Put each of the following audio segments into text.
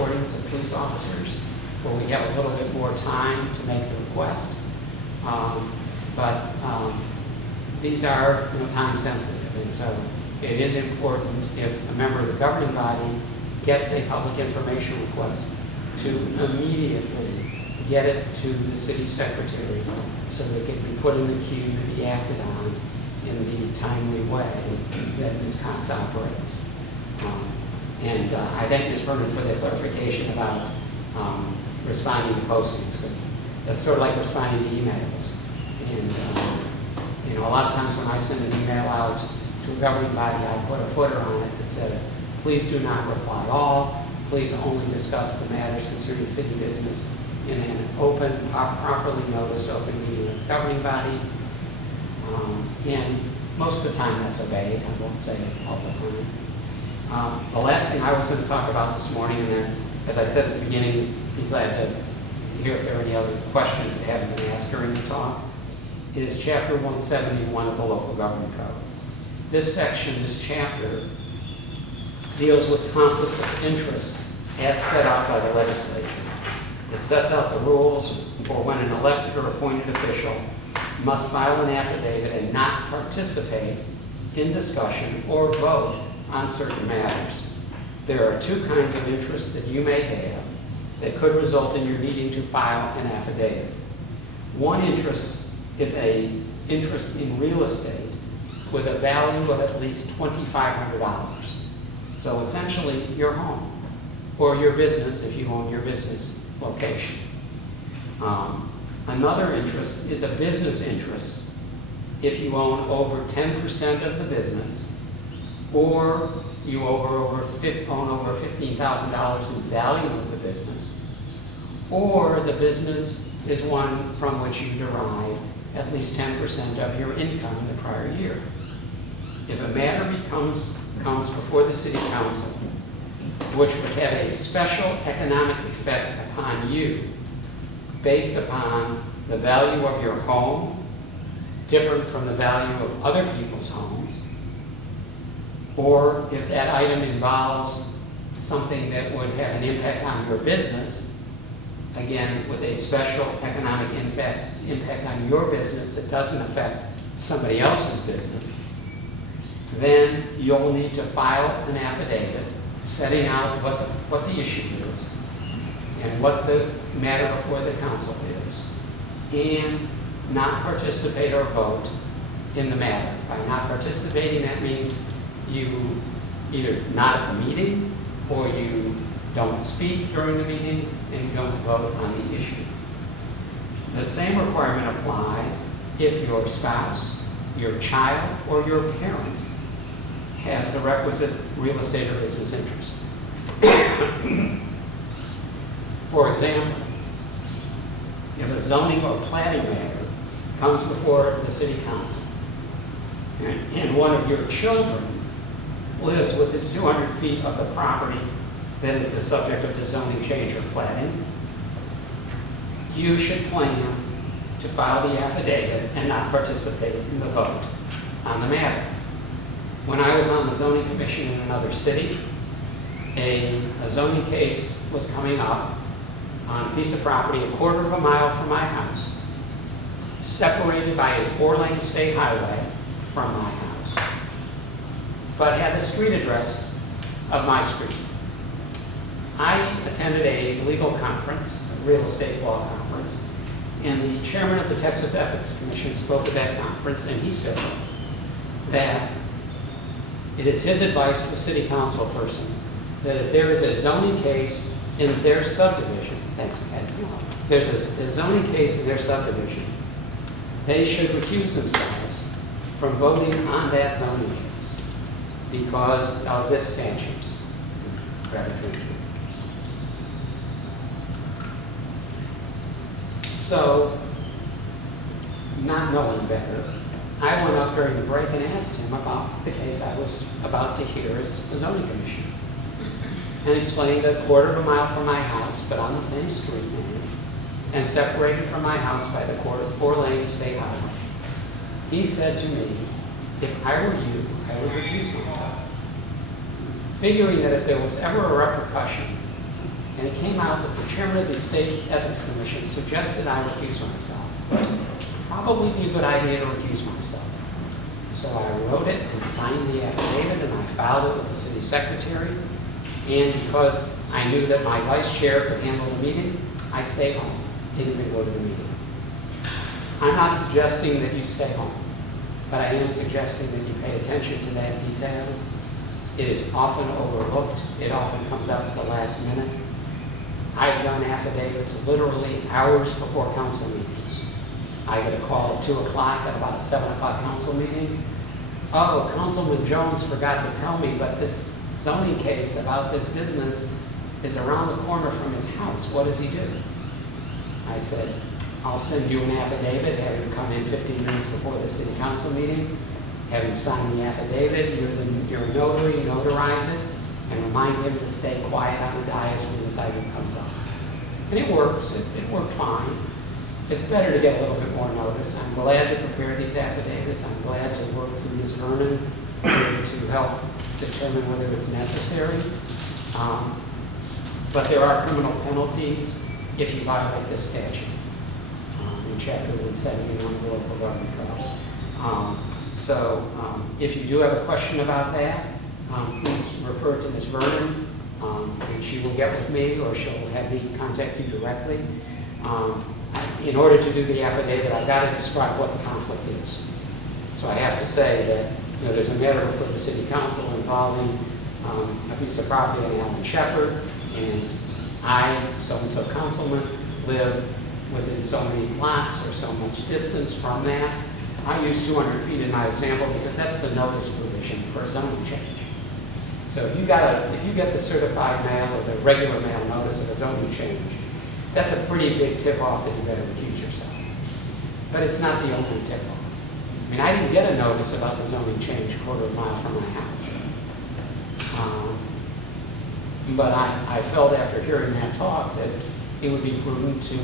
recordings of police officers where we have a little bit more time to make the request. But these are time sensitive, and so it is important if a member of the governing body gets a public information request to immediately get it to the city secretary so that it can be put in the queue to be acted on in the timely way that Ms. Cox operates. And I thank Ms. Vernon for the clarification about responding to postings, because that's sort of like responding to emails. And a lot of times when I send an email out to a governing body, I put a footer on it that says, please do not reply all. Please only discuss the matters concerning city business in an open, properly noticed open meeting of the governing body. And most of the time that's obeyed. I won't say it all the time. The last thing I was going to talk about this morning, and then, as I said at the beginning, be glad to hear if there are any other questions that haven't been asked during the talk, is Chapter 171 of the Local Government Code. This section, this chapter, deals with conflicts of interest as set out by the legislature. It sets out the rules for when an elected or appointed official must file an affidavit and not participate in discussion or vote on certain matters. There are two kinds of interests that you may have that could result in your needing to file an affidavit. One interest is an interest in real estate with a value of at least $2,500. So essentially your home or your business if you own your business location. Another interest is a business interest if you own over 10% of the business, or you own over $15,000 in value of the business, or the business is one from which you derive at least 10% of your income in the prior year. If a matter comes before the City Council, which would have a special economic effect upon you based upon the value of your home, different from the value of other people's homes, or if that item involves something that would have an impact on your business, again, with a special economic impact on your business that doesn't affect somebody else's business, then you'll need to file an affidavit setting out what the issue is and what the matter before the council is, and not participate or vote in the matter. By not participating, that means you either not at the meeting, or you don't speak during the meeting, and you don't vote on the issue. The same requirement applies if your spouse, your child, or your parent has the requisite real estate or business interest. For example, if a zoning or planning matter comes before the City Council, and one of your children lives within 200 feet of the property that is the subject of the zoning change or planning, you should plan to file the affidavit and not participate in the vote on the matter. When I was on the zoning commission in another city, a zoning case was coming up on a piece of property a quarter of a mile from my house, separated by a 4-lane state highway from my house, but had the street address of my street. I attended a legal conference, a real estate law conference, and the chairman of the Texas Ethics Commission spoke at that conference, and he said that it is his advice to a city council person that if there is a zoning case in their subdivision, there's a zoning case in their subdivision, they should recuse themselves from voting on that zoning case because of this statute. So, not knowing better, I went up during the break and asked him about the case I was about to hear as a zoning commissioner, and explained that a quarter of a mile from my house, but on the same street name, and separated from my house by the 4-lane state highway. He said to me, if I were you, I would recuse myself. Figuring that if there was ever a repercussion chairman of the State Ethics Commission suggested I recuse myself. Probably be a good idea to recuse myself. So I wrote it and signed the affidavit, and I filed it with the city secretary. And because I knew that my vice chair could handle the meeting, I stayed home, didn't even go to the meeting. I'm not suggesting that you stay home, but I am suggesting that you pay attention to that detail. It is often overlooked. It often comes out at the last minute. I've done affidavits literally hours before council meetings. I get a call at 2 o'clock at about a 7 o'clock council meeting. Oh, Councilman Jones forgot to tell me, but this zoning case about this business is around the corner from his house. What does he do? I said, I'll send you an affidavit, have him come in 15 minutes before the city council meeting, have him sign the affidavit, you're a notary, notarize it, and remind him to stay quiet on the dais when this item comes up. And it works, it worked fine. It's better to get a little bit more notice. I'm glad to prepare these affidavits. I'm glad to work through Ms. Vernon to help determine whether it's necessary. But there are criminal penalties if you violate this statute in Chapter 171 of the Local Government Code. If you do have a question about that, please refer to Ms. Vernon, and she will get with me, or she'll have me contact you directly. In order to do the affidavit, I've got to describe what the conflict is. So I have to say that there's a matter before the city council involving a piece of property on Allen Shepherd, and I, so-and-so councilman, live within so many blocks or so much distance from that. I use 200 feet in my example because that's the notice provision for a zoning change. So if you get the certified mail or the regular mail notice of a zoning change, that's a pretty big tip-off that you better recuse yourself. But it's not the only tip-off. I mean, I didn't get a notice about the zoning change a quarter of a mile from my house. But I felt after hearing that talk that it would be prudent to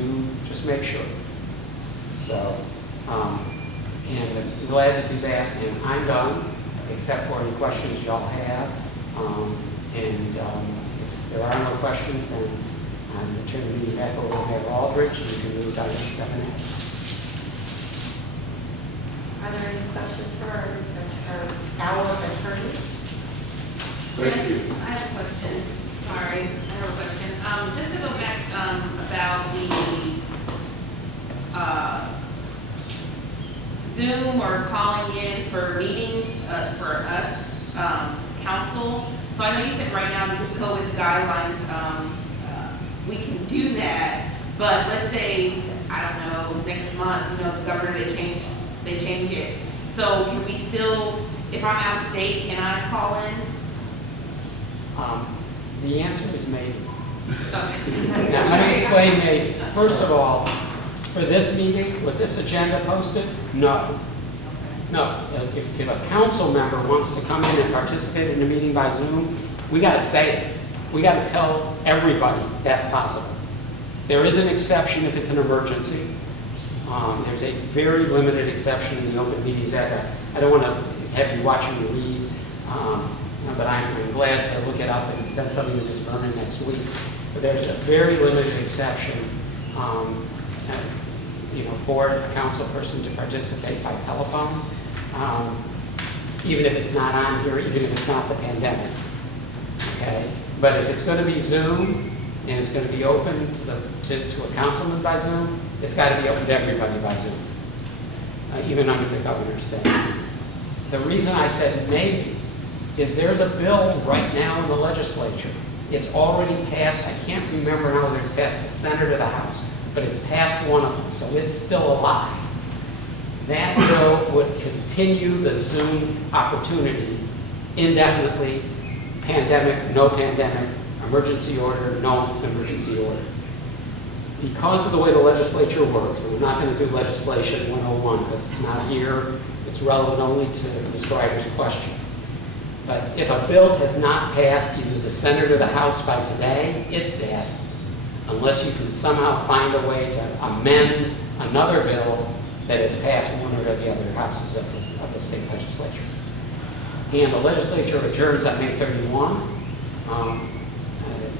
just make sure. So, and I'm glad to do that, and I'm done, except for any questions y'all have. If there are no questions, then I'm going to turn the meeting back over to Mayor Aldridge, and we can move to item 7A. Are there any questions for our attorney? Thank you. I have a question. Sorry, I have a question. Just to go back about the Zoom or calling in for meetings for us, council. So I know you said right now because COVID guidelines, we can do that. But let's say, I don't know, next month, the governor, they change it. So can we still, if I'm out of state, can I call in? The answer is maybe. Okay. Now, let me explain maybe. First of all, for this meeting, with this agenda posted, no. No. If a council member wants to come in and participate in a meeting by Zoom, we got to say it. We got to tell everybody that's possible. There is an exception if it's an emergency. There's a very limited exception in the Open Meetings Act. I don't want to have you watching me read, but I'm glad to look it up and send something to Ms. Vernon next week. But there's a very limited exception, for a council person to participate by telephone, even if it's not on here, even if it's not the pandemic. Okay, but if it's going to be Zoom and it's going to be open to a councilman by Zoom, it's got to be open to everybody by Zoom, even under the governor's thing. The reason I said maybe is there's a bill right now in the legislature. It's already passed. I can't remember now whether it's passed the Senate or the House, but it's passed one of them, so it's still alive. That bill would continue the Zoom opportunity indefinitely, pandemic, no pandemic, emergency order, no emergency order. Because of the way the legislature works, and we're not going to do legislation 101 because it's not here, it's relevant only to Ms. Greider's question. But if a bill has not passed either the Senate or the House by today, it's dead, unless you can somehow find a way to amend another bill that has passed one or the other houses of the state legislature. And the legislature adjourns on May 31.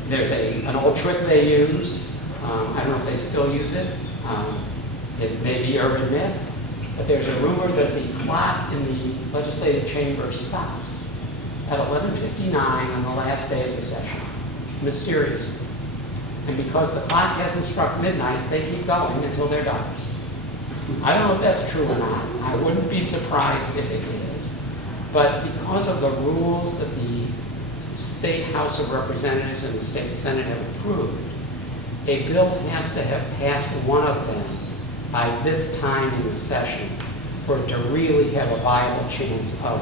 There's an old trick they use I don't know if they still use it. It may be urban myth, but there's a rumor that the clock in the legislative chamber stops at 11:59 on the last day of the session, mysteriously. And because the clock hasn't struck midnight, they keep going until they're done. I don't know if that's true or not. I wouldn't be surprised if it is. But because of the rules that the State House of Representatives and the State Senate have approved, a bill has to have passed one of them by this time in the session for it to really have a viable chance of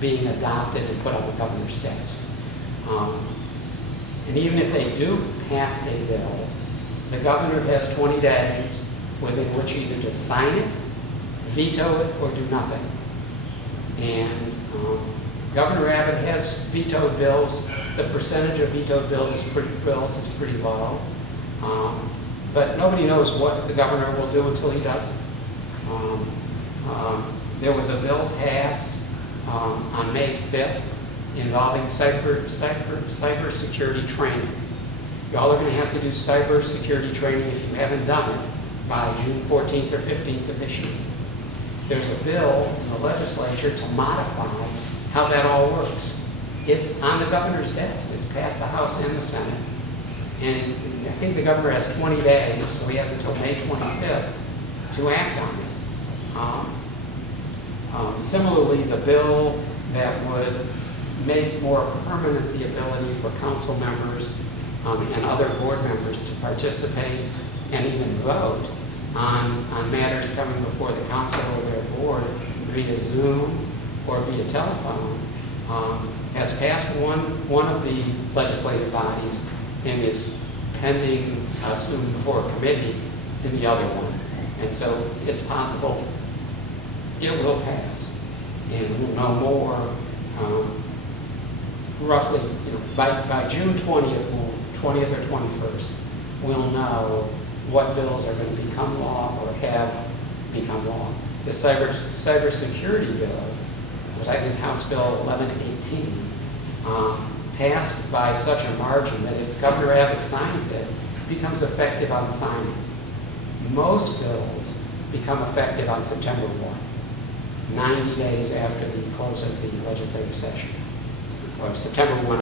being adopted and put on the governor's desk. And even if they do pass a bill, the governor has 20 days within which either to sign it, veto it, or do nothing. And Governor Abbott has vetoed bills. The percentage of vetoed bills is pretty low. But nobody knows what the governor will do until he does it. There was a bill passed on May 5th involving cybersecurity training. Y'all are going to have to do cybersecurity training if you haven't done it by June 14th or 15th of this year. There's a bill in the legislature to modify how that all works. It's on the governor's desk. It's passed the House and the Senate. And I think the governor has 20 days, so he has until May 25th to act on it. Similarly, the bill that would make more permanent the ability for council members and other board members to participate and even vote on matters coming before the council or their board via Zoom or via telephone, has passed one of the legislative bodies and is pending soon before a committee in the other one. And so it's possible it will pass. And we'll know more roughly, by June 20th or 21st, we'll know what bills are going to become law or have become law. The cybersecurity bill, which I think is House Bill 1118, passed by such a margin that if Governor Abbott signs it, it becomes effective on signing. Most bills become effective on September 1, 90 days after the close of the legislative session, or September 1